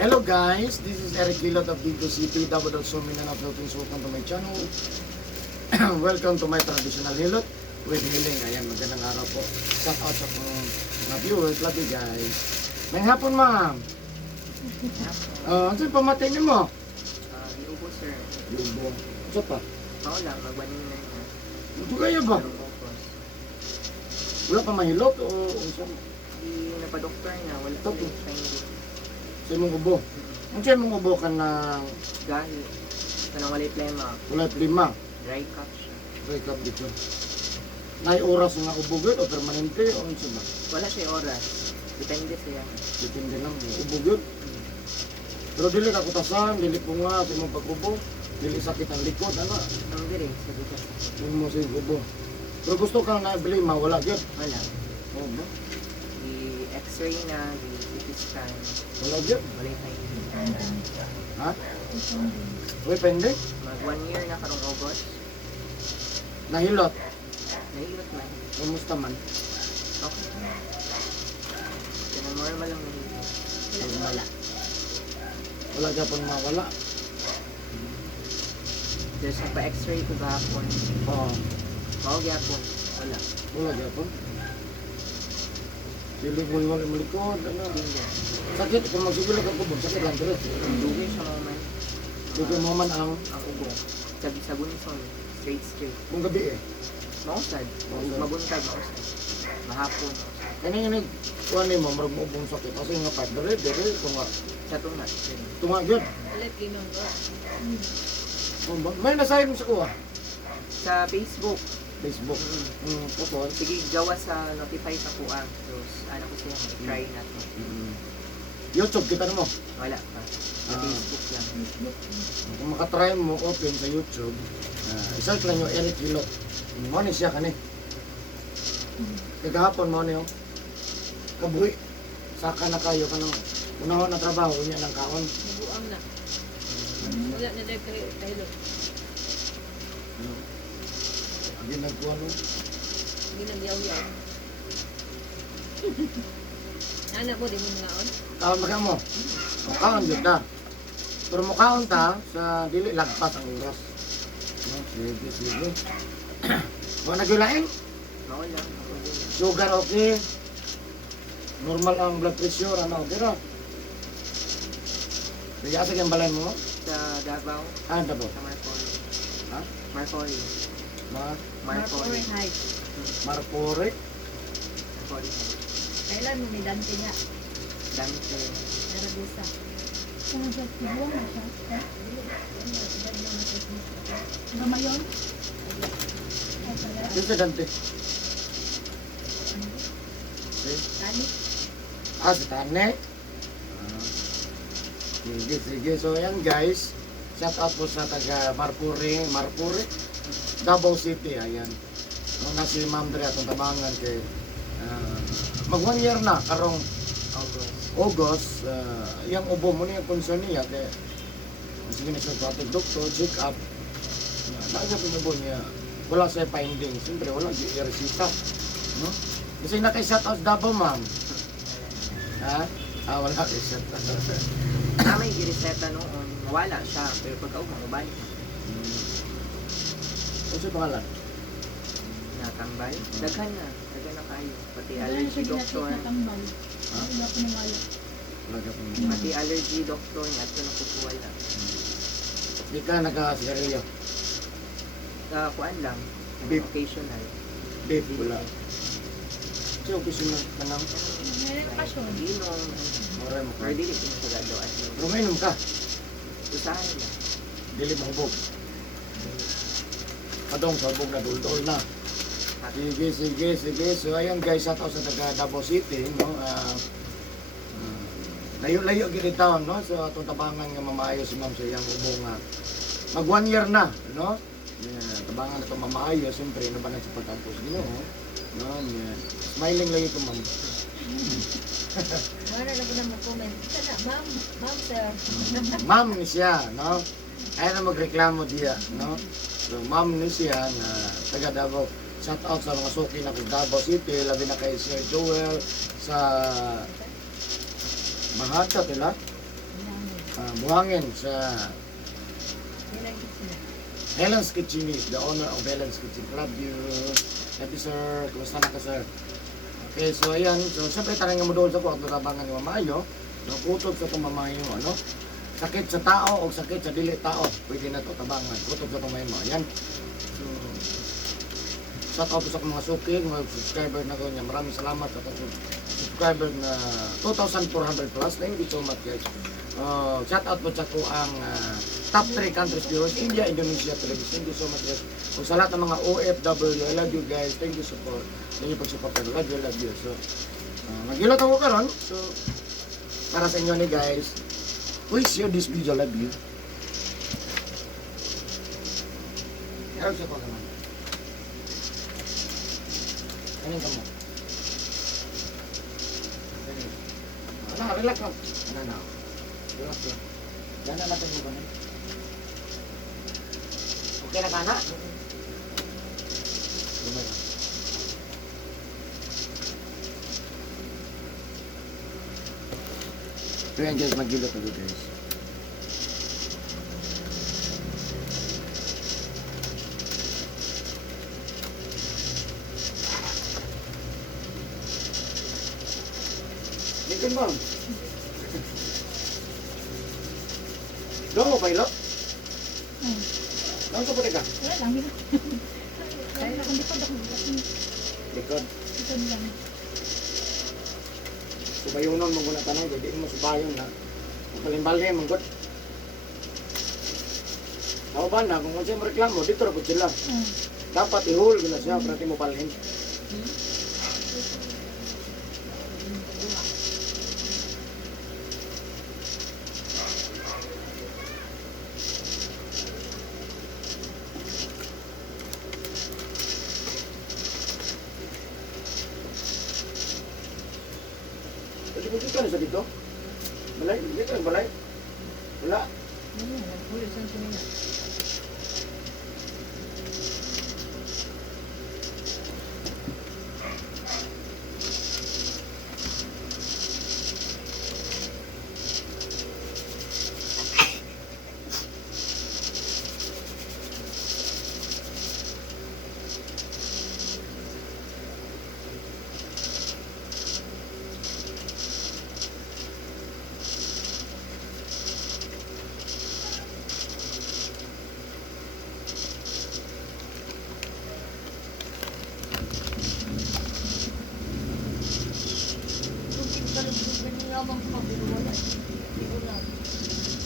Hello guys, this is Eric Gilot of Big City, Davao del Sur, Mindanao, Philippines. Welcome to my channel. Welcome to my traditional hilot with healing. Ayan, magandang araw po. Shout out sa mga viewers. Love you guys. May hapon ma'am. Ano yung pamatay niyo mo? Iubo sir. Yubo. Ano pa? Ako lang, magbanin na yun. Ito kayo ba? Wala pa mahilot o saan? Hindi napadoktor na, wala Ito po. silang finding. Sa imong ubo. Ano siya mong ubo ka ng Gahi. Kanang walay plema, kulay lima? dry cut siya. Break up dito. Nay oras nga ubugod o permanente o ano siya ba? Wala siya oras. Depende siya. Depende lang, ubugod. Pero dili ka kutasan, dili po nga sa imong pag-ubo. Dili sakit ang likod, ano? Ang diri, sabi ko. Yung mo sa ubo. Pero gusto kang nabili, mawala yun. Wala. Oo ba? I-x-ray na, i-CT scan. Wala yun. Walay finding. Ha? Uy, pende? Mag 1 year na karong August. Nahilot. Nahilot man. Kumusta man? Okay. Kanang normal lang nahilot. Wala. Wala ka pang mawala. There's a pa-x-ray ko gahapon. Oo. Mao gyapon. Wala. Wala ka pang. Dili mo wala mo likod, ano? Hindi. Sakit, kung magsigilo ka po, sakit lang diretso. Dugay siya mo man. Dito mo man ang ubo. Sa bunison. Straight. kung gabi eh. Mausad. Mausad. Mabuntag. Mausad. Mahapon. Kani kuha ni mo, marag mo ubong sakit. Kasi nga pa, dere, tunga. Sa tungat. Tunga yun. Ulit ginong ko. May nasahin sa kuha. Sa Facebook. Facebook. Putol. Sige, gawa sa notify sa kuha. Tapos, ano ko siya, i-try natin. YouTube, kita na mo. Wala pa. Sa Ah. Facebook lang. Kung makatry mo, open sa YouTube. I-search lang yung Eric Gilot. Mo ni siya kani. Kagahapon mo niyo. Kabuhi. Saka na kayo ka ng unahon na trabaho niya ng kaon. Nabuang na. Wala na dahil kahilo. Hindi nagkuha no. Hindi nagyaw-yaw. Anak ko, di mo ngaon. Kaon ba ka mo? Kaon yun na. Pero mukhaon ta sa dili lagpas ang oras. No, sige. Wala nagulain? Ako lang. Ako din. Sugar okay. Normal ang blood pressure, ano, okay ra. Kaya sa yung balay mo? Sa Davao. Ah, ito po. Sa Marcori. Ha? Marcori. Marpore Marcori. Heights. Marpore. Marcori. Kailan mo ni Dante niya? Dante. Narabusa. Gamayon? Yun sa Dante. Tani? Si Tane. Sige. So yan guys. Shout out po sa taga Marpure. Davao City. Ayan. Nung na si Ma'am Dre atong tabangan kay mag 1 year na karong August. Yung ubo mo niya concern niya kay sige na siya sa ating doktor, check up. Nasa pinubo niya. Wala siya finding. Siyempre wala i-resita. No? Kasi na kay shout out Davao ma'am. Ha? Wala kay shout out. May gireseta noon. Wala siya. Pero pagka umabalik. Ano siya pangalan? Natambay. Daghan na kayo. Pati Wala na allergy siya doctor. ginatid na tambal. Ha? Wala ko nang wala. Wala ka pang Pati allergy doctor niya. Ito nakukuwala. Di ka nagkasigarilyo. Kuan lang. Beef. Occasional. Babe, wala. Siya opisyon na kanang. May pasyon. Inom. Maray mo ka. Or dili ko sa gado. Pero mainom ka. Usahan nila. Dili mo hubog. Padong sa hubog na dul-dul na. Sige. So ayun guys, shout out sa taga Davao City, no? Layo-layo gid taon, no? So atong tabangan nga mamaayo si Ma'am sa iyang ubo nga. Mag 1 year na, no? Yeah, tabangan na ito mamaayo, siyempre ano ba na sa pagtapos niyo, no? No, yeah. Smiling lang ito, Ma'am. Wala na ko na mag-comment. Sana, ma'am sir. Ma'am ni siya, no? Ayaw na magreklamo diya, no? So ma'am ni siya na taga Davao. Shout out sa mga suki na kung Davao City, labi na kay Sir Joel sa Mahata, tila? buhangin sa Helen's Kitchen, the owner of Helen's Kitchen. Love you. Happy sir. Kumusta na ka sir? Okay, so ayan. So siyempre tarang nga mo doon sa kwarto tabangan ni Mamayo. No, kutob sa itong Mamayo, ano? Sakit sa tao o sakit sa dili tao. Pwede na ito tabangan. Kutob sa itong Mamayo. Ayan. So, shout out sa mga suki, mga subscriber na doon. Maraming salamat sa subscriber na 2,400 plus. Thank you so much guys. Shout out po sa ko ang top 3 countries viewers, India, Indonesia, Philippines. Thank you so much guys. Kung sa lahat ng mga OFW, I love you guys. Thank you support. Thank you pag-support. I love you, love you. So, mag-ilot ako karon. So, para sa inyo ni guys, please share this video. Love you. Harap sa ko naman. Kanin ka mo. Ano, relax lang. Ano. Relax lang. Gana natin mo ba na? Okay na gana? Lumay lang. So yan guys, mag-gilot ako guys. Ikin bang? Doon mo ba ilo? Doon ka pa rin ka? Wala lang, yun. Kaya lang, hindi pa ako. Likod. Ito lang. Subayunon mo muna tanong, hindi mo subayon na. Malimbalhe, manggod. Ako ba na, kung kasi mo reklamo, dito rin po sila. Dapat ihul ko na siya, para di mo palhin. Pwede mo dito na sa dito? Balay? Dito ang balay? Wala. Ulit, saan siya niya?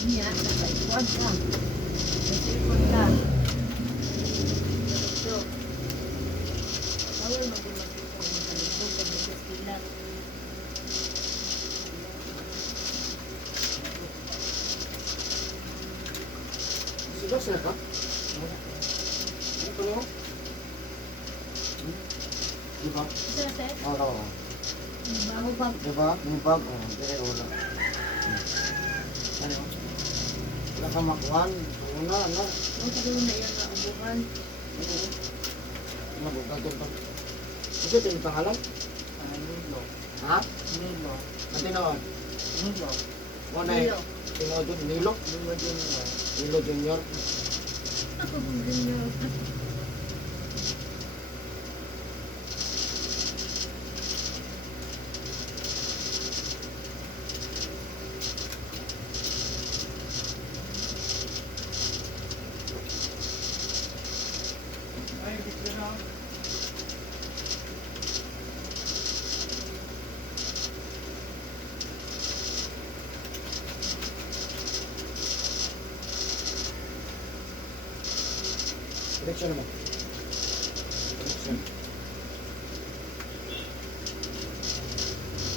Niya, huwag ka. Nagsilipon ka. So, bawal magulang ito ang kalibog pag nagsilat. Sigas na ka? Ano pa mo? Di ba? Ito na, sir. Oo. Bago pa. Di ba? Yung bag, dire wala. Ano? Wala ka makuhan. Una, ano? Ang sabi mo na yan na ubukan. Mabukan ito pa. Kasi ito yung pangalan? Nilo. Ha? Nilo. Ang tinoon? Nilo. Muna eh. Tinoon doon, Nilo? Nilo Junior. Nilo Junior. Ako kung ganyo. Direksyon naman. Direksyon.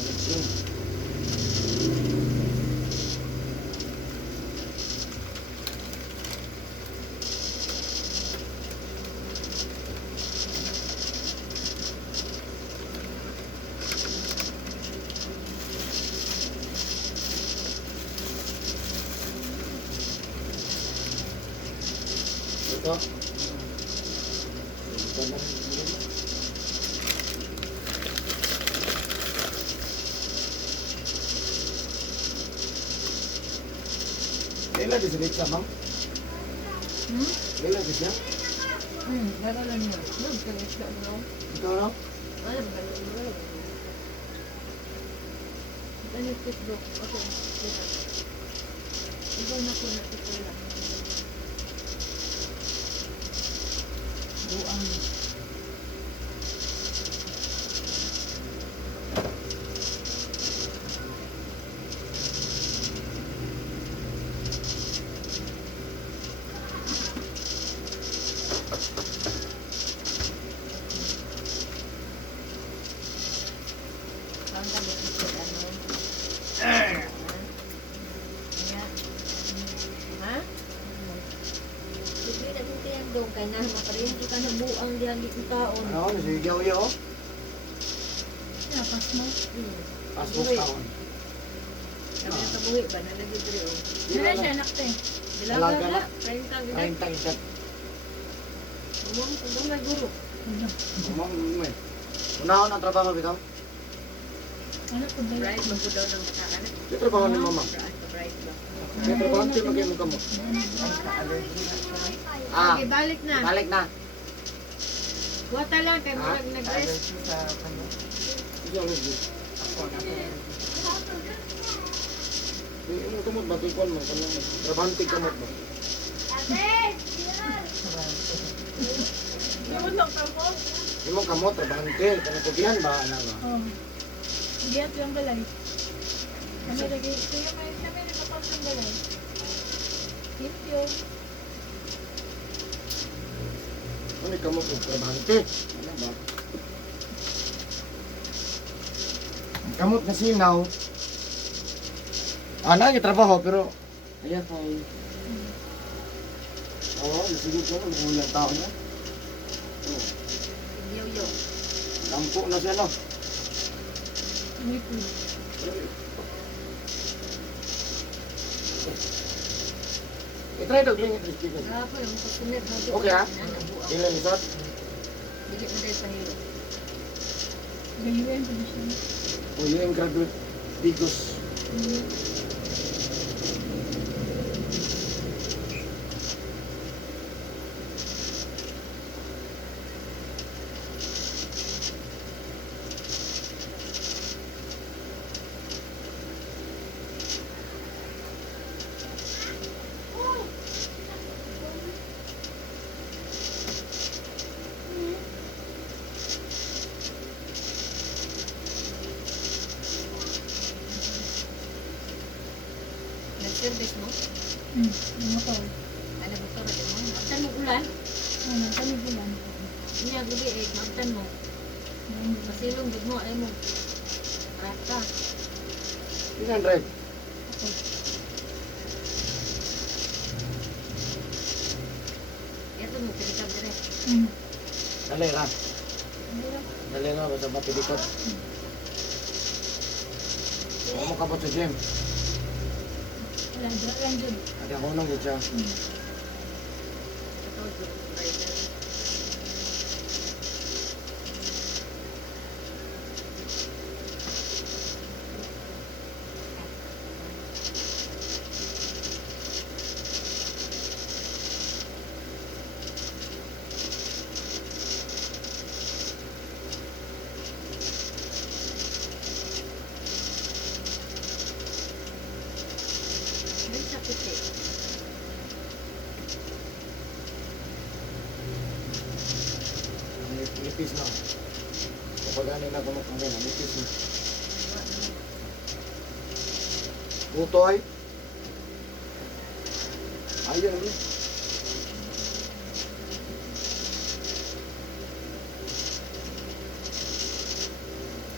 Direksyon. Ito. Ito na. Ila di silit sa bang? Hmm? Ila di siya? Dalalan niya. Kanisda mo. Ikaw no? Ano ba? Ano yung Facebook? Okay. Kita. Ikaw na po nakikula. Buang. Saan ka ba ito? Ano? Ayan. Ha? Sige na dito yan doon. Kaya na makarinti ka na buang diyan dito taon. Ano? Nasigaw-yaw? Napas mo. Pasok taon. Kami sa buhi ba? Nalagay dito rin. Di Wala na siya na. anak te. Bilaga Talaga na. na. 30 gina. 30 ikat. Umang ko doon may guro. Umang mo eh. Unahon ang trabaho bitaw? Ano po ba? Bright mo ko daw ng makakan. Di trabaho ni mama. Bright ba? Di trabaho ti magay mo kamo. Allergy na siya. Ah, Okay, balik na. balik na. Wata lang kay Ha? murag nag-rest. Allergy sa kanya. Di ako nag- Ako na po. Di mo kamot ba tuikon mo kanang trabante kamot mo. Yun lang ka mo. Di mo kamot trabante kanang kugihan ba ana ba? Oh. Diyan yung balay. Kami lagi. Kuya may kami nakapag ng balay. Thank you. Ano kamot og trabante? Ano ba? Ang kamot na sinaw. Trabaho pero ayan ay. Oo, sige ko ng ulang tao na. Oh, Yo-yo. dampo na siya no. May food. I-try daw clean it chicken. Ako yung kasunod. Okay, ha? Ilan isot? Dili mo dahil sa hilo. Gayuin po na siya. O yung graduate Digos. Nag-service mo? Yung motor. Ano ba ito? Rati mo? Magtan mo ulan? Ano, kami bulan. Niya, gabi eh. Magtan mo. Pasilong, big mo. Ayaw mo. Rata. 300. Ito mo, pilikab dire. Dali na. Dali na, basta mapilikot. Huwag mo kapot sa gym. Wala, dyan lang dyan. At ako nang siya. Ito, rider. May sakit eh. Nipis na. Kapag ano na kumot mo na, nipis na. Butoy. Ayun ulit.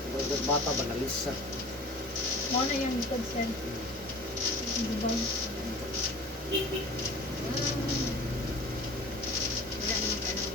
Kapag bata ba nalisa? Mo na yung likod sen. Diba? Wala naman ka ano.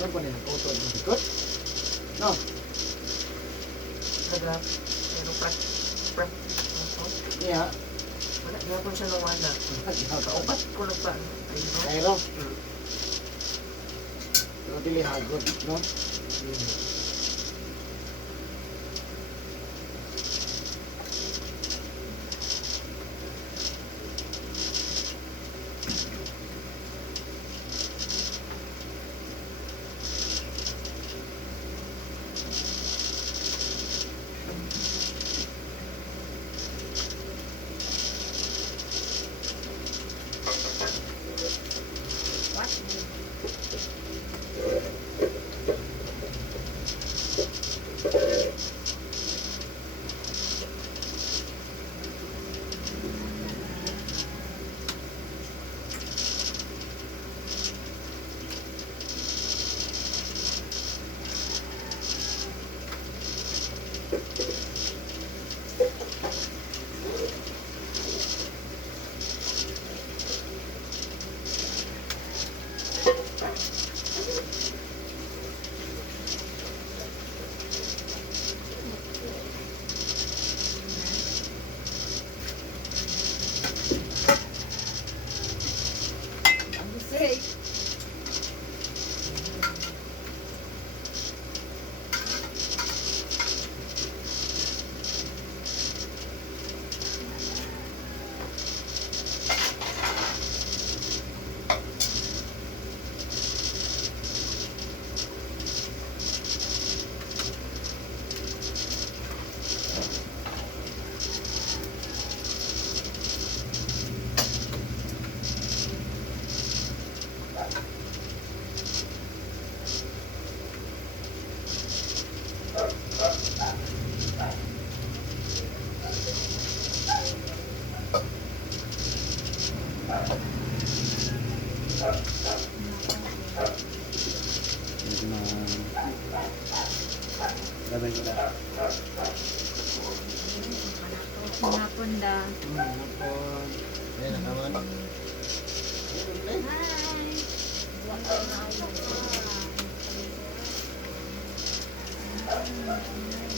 Karon pa nila photo ng sikot. No. Naga, pero practice mo to. Iya. Wala, gapon siya nawala. Kaupat ko lang pa. Ayun, no? Kairo. Pero dili hagod, no? Napunda. Ayan, nakaman. Hi.